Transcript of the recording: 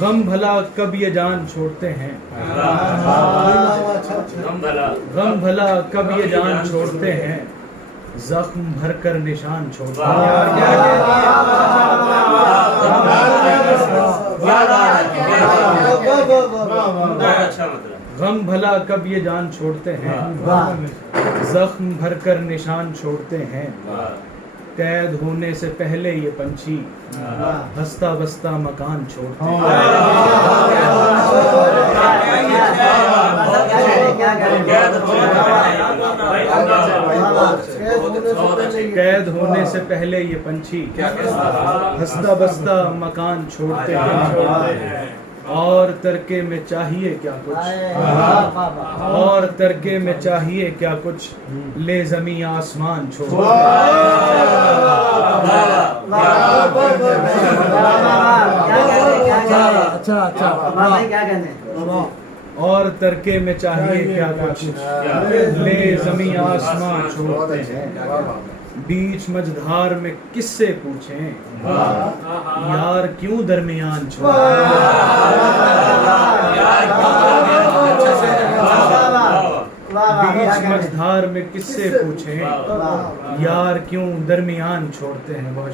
गम भला कब ये जान छोड़ते हैं, गम भला कब ये जान छोड़ते हैं, जख्म भर कर निशान छोड़ते हैं। गम भला कब ये जान छोड़ते हैं, जख्म भर कर निशान छोड़ते हैं। कैद होने से पहले ये पंछी हंसता बसता मकान छोड़ते हैं। कैद होने से पहले ये पंछी हंसता बसता मकान छोड़ते हैं। और तरके में चाहिए क्या कुछ, और तरके में चाहिए क्या कुछ, ले जमी आसमान छोड़। और तरके में चाहिए क्या कुछ, ले जमी आसमान छोड़ते हैं। बीच मझधार में किससे पूछें, यार क्यों दरमियान छोड़ते हैं। बीच मझधार में किससे पूछें, यार क्यों दरमियान छोड़ते हैं। बहुत